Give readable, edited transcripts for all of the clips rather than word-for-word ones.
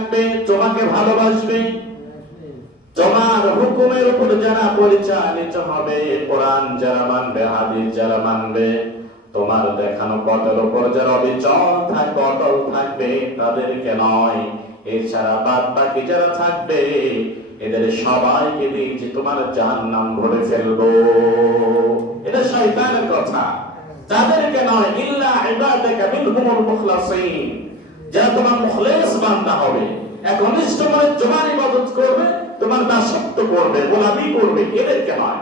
রাখবে, তোমাকে ভালোবাসবে। তোমার হুকুমের উপর যারা পরিচালিত হবে, কোরআন যারা মানবে, হাদিস যারা মানবে, তোমার দেখানো পথের উপর যারা অটল থাকবে, তাদেরকে নয়, এছাড়া বাদ বাকি যারা থাকবে এদের সবাইকে দিয়ে যে তোমার জাহান্নাম ভরে ফেলবো। এটা শয়তানের কথা। তাদেরকে নয়, ইল্লা ইবাদাকা মিনহুমুল মুখলাসিন, যারা তোমার মুখলিস বান্দা হবে, একনিষ্ঠ মনে তোমার ইবাদত করবে, তোমার দাসত্ব করবে, গোলামি করবে, এদেরকে নয়।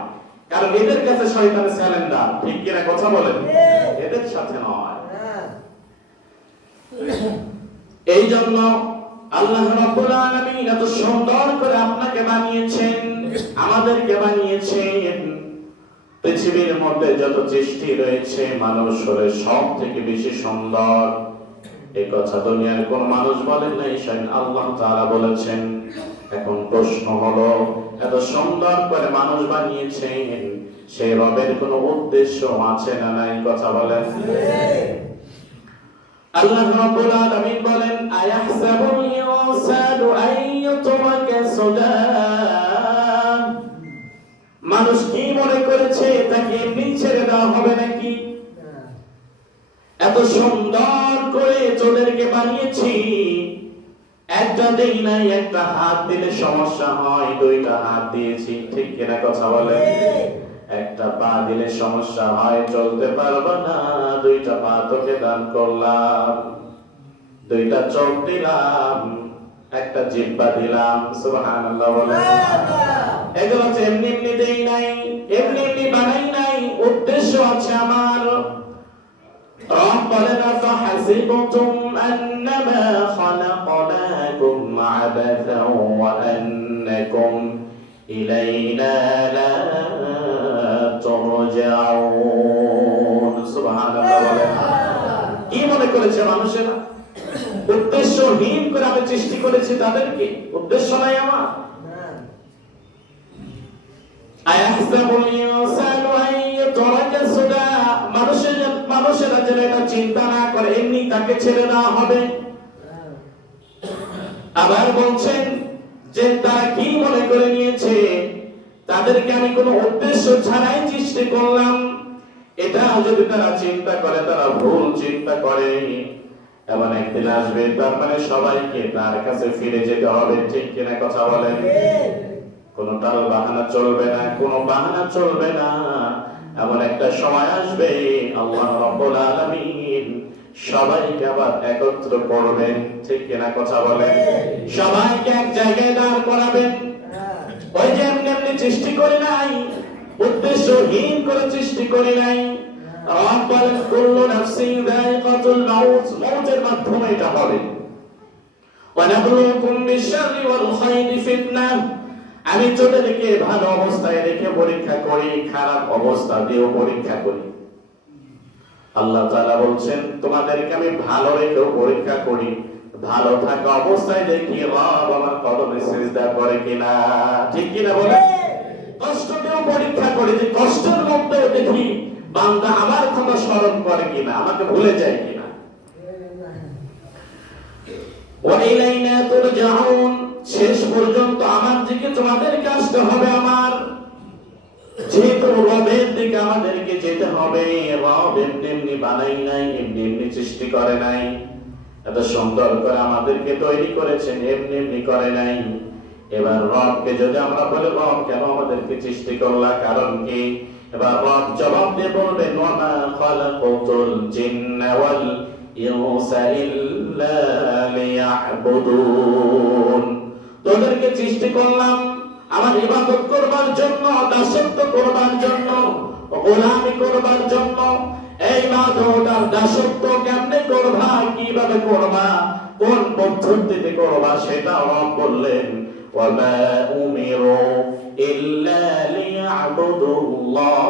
কারণ এদের কাছে শয়তানের স্যালেন্ডার, ঠিক কিনা কথা বলেন? এদের সাথে নয়। এই জন্য আল্লাহ রাব্বুল আলামিন এত সুন্দর করে আপনাকে বানিয়েছেন, আমাদেরকে বানিয়েছেন। পৃথিবীর মধ্যে যত সৃষ্টি রয়েছে, মানুষ হলো সব থেকে বেশি সুন্দর। এই কথা দুনিয়ার কোন মানুষ বলেন নাই, স্বয়ং আল্লাহ তাআলা বলেছেন। এখন প্রশ্ন হলো, এত সুন্দর করে মানুষ বানিয়েছেন, সেই রবের কোন উদ্দেশ্য আছে না নাই? কথা বলেন। আল্লাহ রাব্বুল আলামিন বলেন, আয়াহসাবুল ইনসানু আইয়ুতরাকা সুদা, মানুষ কি মনে করেছে তাকে এমনি ছেড়ে দেওয়া হবে নাকি? এত সুন্দর করে তোদেরকে বানিয়েছি, একটা দেই নাই, একটা হাত দিলে সমস্যা হয়, দুইটা হাত দিয়েছি, ঠিক কিনা কথা বলেন? একটা পা দিলে সমস্যা হয়, চলতে পারবো না, দুইটা পা তোকে দান করলাম, দুইটা চোখ দিলাম, একটা জিহ্বা দিলাম। সুবহানাল্লাহ বলেন। এগুলো হচ্ছে এমনি এমনি দেই নাই, এমনি এমনি বানাই নাই, উদ্দেশ্য আছে আমার। রব বলেন, আফাহাসিবতুম আন্নামা খালাকনাকুম আবাসাও ওয়া আন্নাকুম ইলাইনা লা তুরজাউন। সুবহানাল্লাহ বলেন। কি মনে করেছে মানুষেরা? উদ্দেশ্যহীন করে আমি সৃষ্টি করেছি তাদেরকে, উদ্দেশ্য নাই আমার। আয়াহসাবুল ইনসানু আইয়ুতরাকা সুদা, মানুষেরা যেন এটা চিন্তা না করে এমনি তাকে ছেড়ে দেওয়া হবে। আবার বলছেন যে তারা কি মনে করে নিয়েছে, তাদেরকে আমি কোনো উদ্দেশ্য ছাড়াই সৃষ্টি করলাম। এটা যদি তারা চিন্তা করে, তারা ভুল চিন্তা করে। এমন একদিন আসবে, তার মানে সবাইকে তার কাছে ফিরে যেতে হবে, ঠিক কিনা কথা বলেন? কোনো টাল বাহানা চলবে না, কোনো বাহানা চলবে না। এমন একটা সময় আসবে, আল্লাহ রাব্বুল আলামিন সবাইকে আবার একত্র করবেন, ঠিক কিনা কথা বলেন? সবাইকে এক জায়গায় দাঁড় করাবেন। ওই যে এমনি এমনি সৃষ্টি করে নাই, উদ্দেশ্যহীন করে সৃষ্টি করে নাই। রব বলেন, কুল্লু নাফসিন যায়িকাতুল মাউত, মউতের মাধ্যমে এটা হবে। ওয়া নাবলুকুম বিশ-শাররি ওয়াল খায়রি ফিতনাহ, আমি তোদেরকে ভালো অবস্থায় রেখে পরীক্ষা করি, খারাপ অবস্থা দিয়েও পরীক্ষা করি। আল্লাহ তাআলা বলছেন, তোমাদেরকে আমি ভালো রেখেও পরীক্ষা করি, ভালো থাকা অবস্থায় দেখি রব আমার কদমে সিজদা করে কিনা, ঠিক কিনা বলে? কষ্ট দিয়েও পরীক্ষা করি, যে কষ্টের মধ্যেও দেখি বান্দা আমার কথা স্মরণ করে কিনা, আমাকে ভুলে যায় কিনা। ওয়া ইলাইনা তুরজাউন, শেষ পর্যন্ত আমার দিকে তোমাদেরকে আসতে হবে। আমার যেহেতু রবের দিকে আমাদেরকে যেতে হবে, রব এমনি এমনি বানাই নাই, এমনি এমনি সৃষ্টি করে নাই, এত সুন্দর করে আমাদেরকে তৈরি করেছেন, এমনি এমনি করে নাই। এবার রবকে যদি আমরা বলি, রব কেন আমাদেরকে সৃষ্টি করলা, কারণ কি? এবার রব জবাব দিয়ে বলবেন, ওয়া মা খালাকাতুল জিন্না ওয়াল ইনসা ইল্লা লিয়াবুদুন, তোদেরকে সৃষ্টি করলাম আমার ইবাদত করবার জন্য, দাসত্ব করবার জন্য, গোলামি করবার জন্য। এই ইবাদত আর দাসত্ব কেমনে করবা, কিভাবে করবা, কোন পদ্ধতিতে করবা, সেটা রব বললেন, ওয়া মা উমিরু ইল্লা লিয়াবুদুল্লাহ